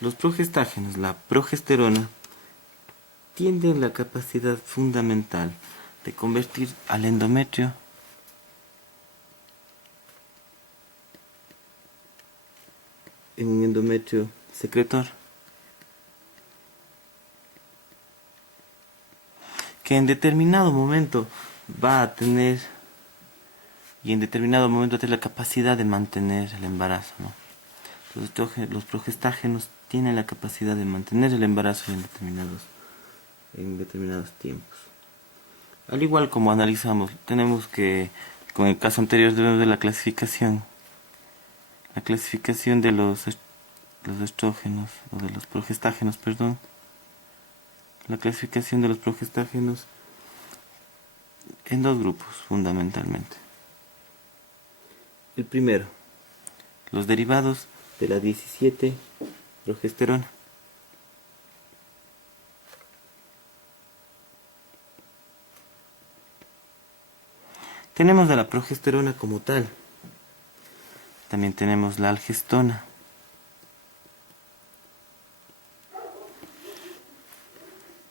Los progestágenos, la progesterona, tienen la capacidad fundamental de convertir al endometrio en un endometrio secretor, que en determinado momento va a tener y en determinado momento tiene la capacidad de mantener el embarazo, ¿no? Los progestágenos tienen la capacidad de mantener el embarazo en determinados tiempos. Al igual como analizamos, tenemos que, con el caso anterior debemos de la clasificación de los estrógenos, o de los progestágenos, perdón. La clasificación de los progestágenos en dos grupos, fundamentalmente. El primero, los derivados de la 17 progesterona. Tenemos de la progesterona como tal. También tenemos la algestona.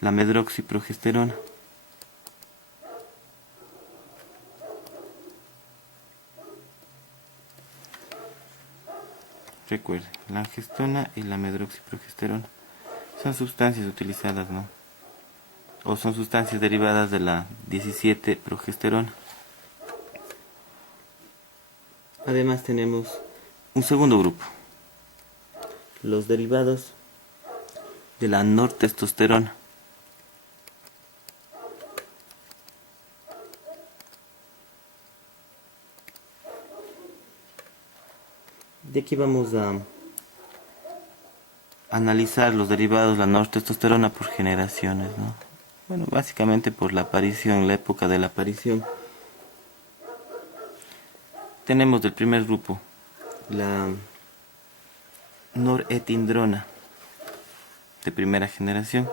La medroxiprogesterona. Recuerden, la algestona y la medroxiprogesterona son sustancias utilizadas, ¿no? O son sustancias derivadas de la 17 progesterona. Además tenemos un segundo grupo, los derivados de la nortestosterona. De aquí vamos a analizar los derivados de la nortestosterona por generaciones, ¿no? Bueno, básicamente por la aparición, la época de la aparición. Tenemos del primer grupo la norepinefrina de primera generación.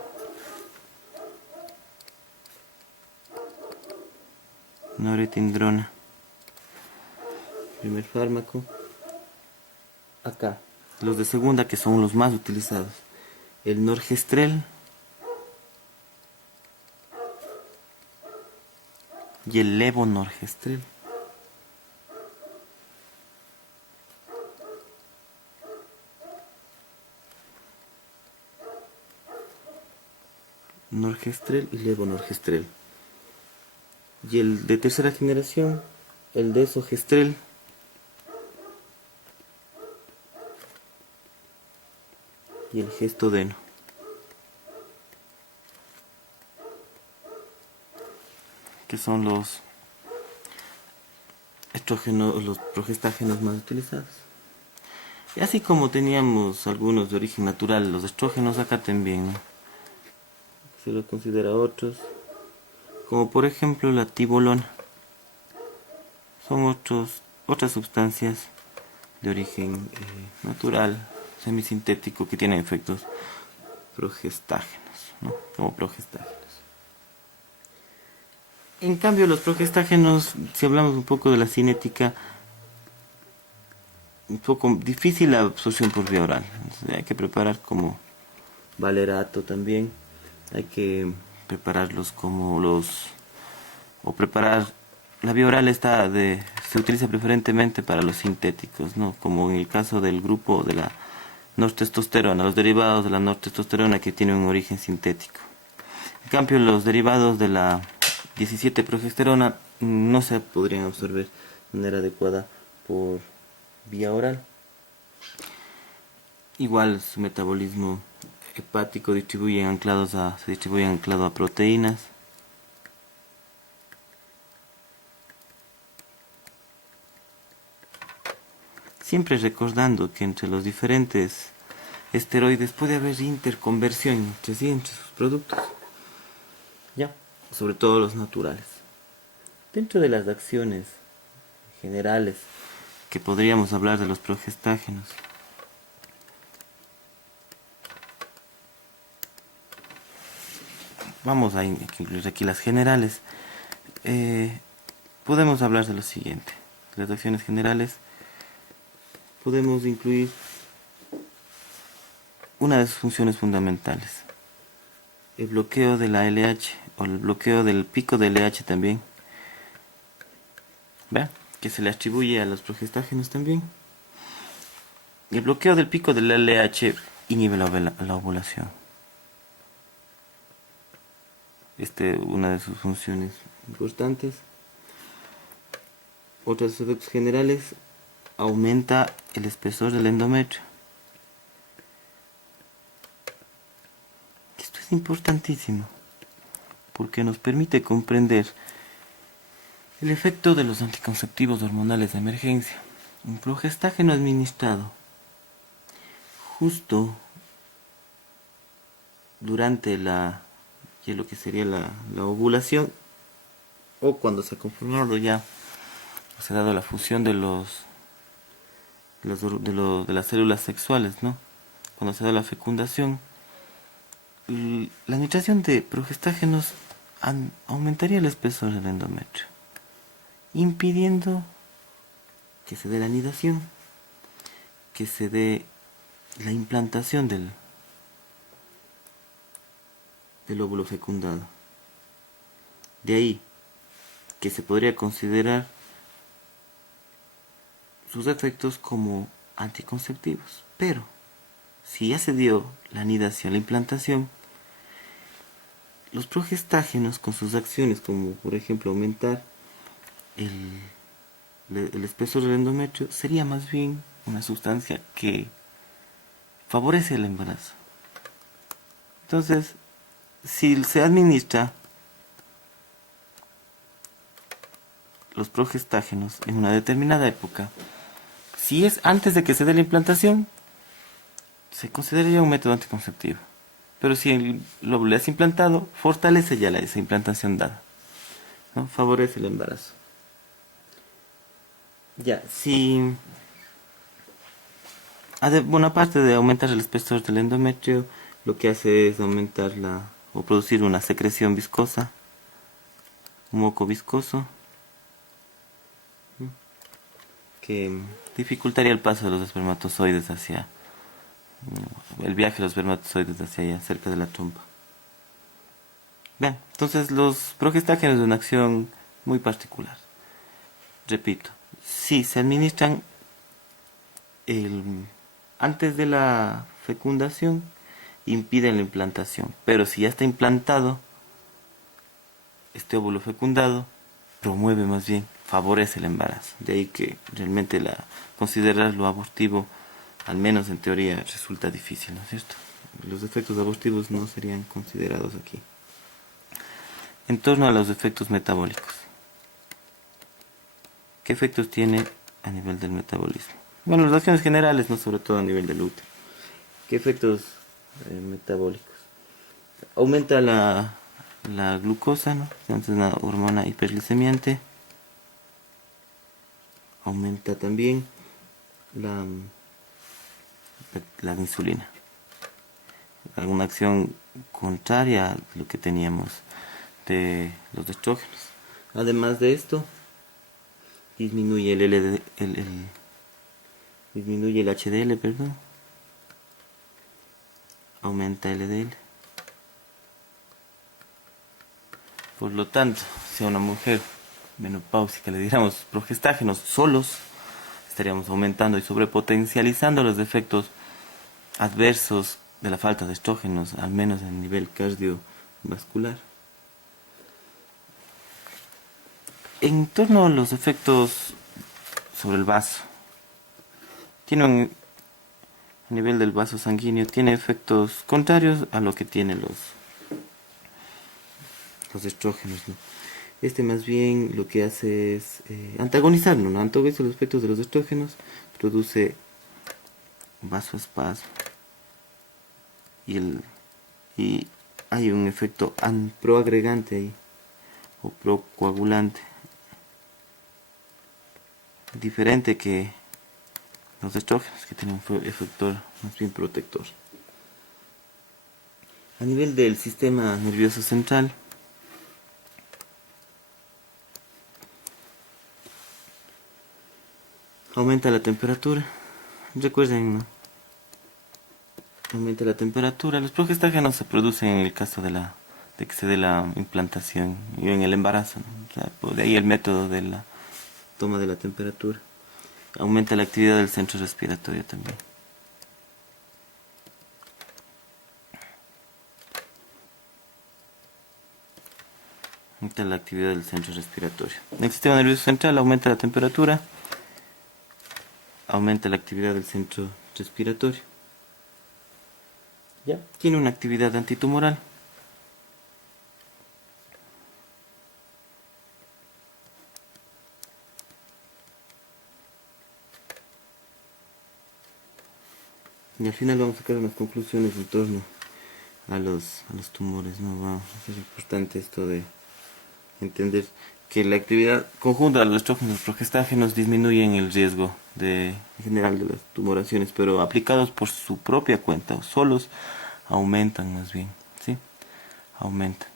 Norepinefrina, primer fármaco. Acá, los de segunda, que son los más utilizados, el norgestrel y el levonorgestrel. Norgestrel y levonorgestrel. Y el de tercera generación, el desogestrel y el gestodeno. Que son los estrógenos, los progestágenos más utilizados. Y así como teníamos algunos de origen natural, los estrógenos, acá también, ¿no? Se los considera otros, como por ejemplo la tibolona. Son otras sustancias de origen natural, semisintético, que tienen efectos progestágenos, ¿no? Como progestágenos. En cambio, los progestágenos, si hablamos un poco de la cinética, un poco difícil la absorción por vía oral. Entonces, hay que preparar como valerato también. Hay que prepararlos como o preparar. La vía oral se utiliza preferentemente para los sintéticos, ¿no? Como en el caso del grupo de la nortestosterona, los derivados de la nortestosterona que tienen un origen sintético. En cambio, los derivados de la 17 progesterona no se podrían absorber de manera adecuada por vía oral. Igual su metabolismo hepático se distribuye anclado a proteínas. Siempre recordando que entre los diferentes esteroides puede haber interconversión entre sus productos. Ya, sobre todo los naturales. Dentro de las acciones generales que podríamos hablar de los progestágenos, vamos a incluir aquí las generales. Podemos hablar de lo siguiente. Las acciones generales podemos incluir una de sus funciones fundamentales. El bloqueo de la LH o el bloqueo del pico de LH también. ¿Ve? Que se le atribuye a los progestágenos también. El bloqueo del pico del LH inhibe la ovulación. Una de sus funciones importantes. Otros efectos generales: aumenta el espesor del endometrio. Esto es importantísimo porque nos permite comprender el efecto de los anticonceptivos hormonales de emergencia. Un progestágeno administrado justo durante lo que sería la ovulación, o cuando se ha conformado ya, se ha dado la fusión de las células sexuales, ¿no? Cuando se da la fecundación, la administración de progestágenos aumentaría el espesor del endometrio, impidiendo que se dé la anidación, que se dé la implantación del óvulo fecundado. De ahí que se podría considerar sus efectos como anticonceptivos. Pero si ya se dio la anidación, la implantación, los progestágenos, con sus acciones como por ejemplo aumentar el espesor del endometrio, sería más bien una sustancia que favorece el embarazo. Entonces, si se administra los progestágenos en una determinada época, si es antes de que se dé la implantación, se consideraría un método anticonceptivo. Pero si el óvulo es implantado, fortalece ya esa implantación dada, ¿no? Favorece el embarazo. Ya, si bueno, aparte de aumentar el espesor del endometrio, lo que hace es aumentar o producir una secreción viscosa, un moco viscoso, que dificultaría el paso de los espermatozoides hacia el viaje de los espermatozoides hacia allá, cerca de la trompa. Bien, entonces los progestágenos de una acción muy particular. Repito, si se administran antes de la fecundación, impiden la implantación. Pero si ya está implantado, este óvulo fecundado promueve, más bien, favorece el embarazo. De ahí que realmente considerarlo abortivo, al menos en teoría, resulta difícil, ¿no es cierto? Los efectos abortivos no serían considerados aquí. En torno a los efectos metabólicos. ¿Qué efectos tiene a nivel del metabolismo? Bueno, las acciones generales, no sobre todo a nivel del útero. ¿Qué efectos metabólicos? Aumenta la glucosa, ¿no? Entonces, una hormona hiperglicemiante. Aumenta también la insulina. Alguna acción contraria a lo que teníamos de los estrógenos. Además de esto, disminuye disminuye el HDL, perdón. Aumenta el LDL. Por lo tanto, si a una mujer menopáusica le diéramos progestágenos solos, estaríamos aumentando y sobrepotencializando los efectos adversos de la falta de estrógenos, al menos a nivel cardiovascular. En torno a los efectos sobre el vaso, a nivel del vaso sanguíneo, tiene efectos contrarios a lo que tienen los estrógenos, ¿no? Más bien lo que hace es antagonizarlo, ¿no? Antagoniza los efectos de los estrógenos, produce vasoespasmo y hay un efecto proagregante ahí, o procoagulante, diferente que los estrógenos, que tienen un efector más bien protector. A nivel del sistema nervioso central, aumenta la temperatura. Recuerden, ¿no? aumenta la temperatura. Los progestágenos se producen en el caso de que se dé la implantación y en el embarazo, ¿no? O sea, pues de ahí el método de la toma de la temperatura. Aumenta la actividad del centro respiratorio también. Aumenta la actividad del centro respiratorio. En el sistema nervioso central aumenta la temperatura, aumenta la actividad del centro respiratorio. ¿Ya? Tiene una actividad antitumoral. Y al final vamos a sacar unas conclusiones en torno a los tumores, ¿no? Va a ser importante esto de entender que la actividad conjunta de los estrógenos y progestágenos disminuyen el riesgo en general de las tumoraciones, pero aplicados por su propia cuenta o solos aumentan más bien, ¿sí? Aumentan.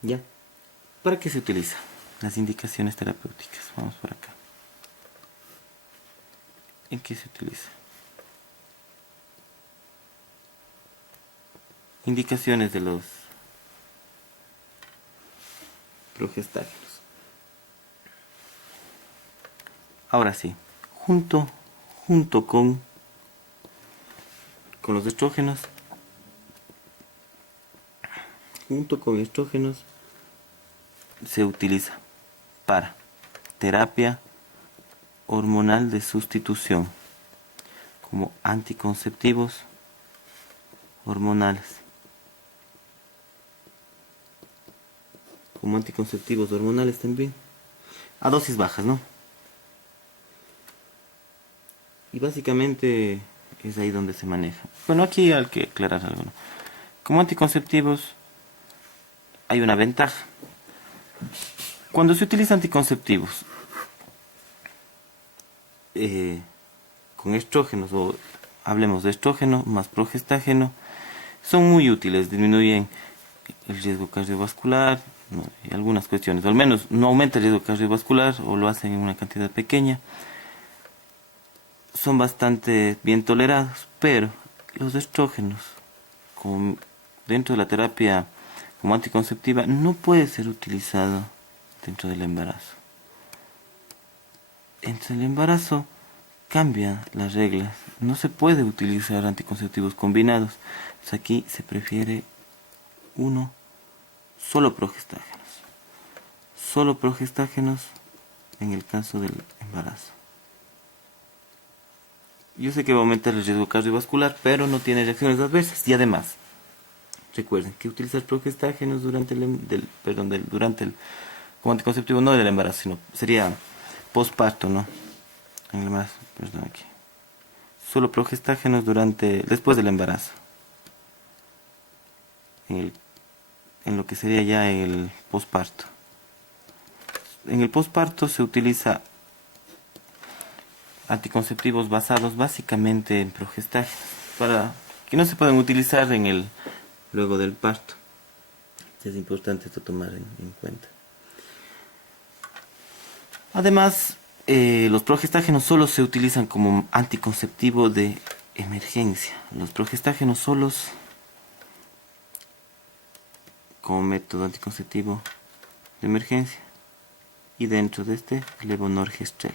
¿Ya? ¿Para qué se utiliza? Las indicaciones terapéuticas. Vamos por acá. ¿En qué se utiliza? Indicaciones de los progestágenos. Ahora sí, junto con los estrógenos, junto con estrógenos, se utiliza para terapia hormonal de sustitución, como anticonceptivos hormonales. Como anticonceptivos hormonales también, a dosis bajas, ¿no? Y básicamente es ahí donde se maneja. Bueno, aquí hay que aclarar algo, ¿no? Como anticonceptivos hay una ventaja. Cuando se utiliza anticonceptivos con estrógenos, o hablemos de estrógeno más progestágeno, son muy útiles, disminuyen el riesgo cardiovascular, ¿no? Y algunas cuestiones, o al menos no aumenta el riesgo cardiovascular o lo hacen en una cantidad pequeña. Son bastante bien tolerados, pero los estrógenos, dentro de la terapia como anticonceptiva, no puede ser utilizado dentro del embarazo. Entre el embarazo cambia las reglas, no se puede utilizar anticonceptivos combinados. Pues aquí se prefiere uno, solo progestágenos. Solo progestágenos en el caso del embarazo. Yo sé que va a aumentar el riesgo cardiovascular, pero no tiene reacciones adversas. Y además, recuerden que utilizar progestágenos durante como anticonceptivo no del embarazo, sino sería posparto, ¿no? En el embarazo, perdón, aquí. Solo progestágenos después del embarazo. En lo que sería ya el posparto. En el posparto se utiliza anticonceptivos basados básicamente en progestágenos, para que no se puedan utilizar luego del parto. Es importante esto tomar en cuenta. Además, los progestágenos solo se utilizan como anticonceptivo de emergencia. Los progestágenos solos como método anticonceptivo de emergencia. Y dentro de este, levonorgestrel.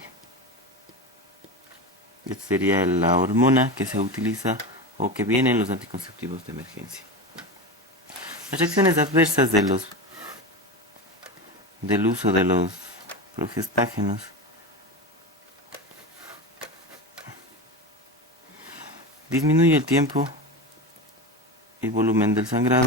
Esta sería la hormona que se utiliza o que viene en los anticonceptivos de emergencia. Las reacciones adversas del uso de los progestágenos disminuye el tiempo y volumen del sangrado,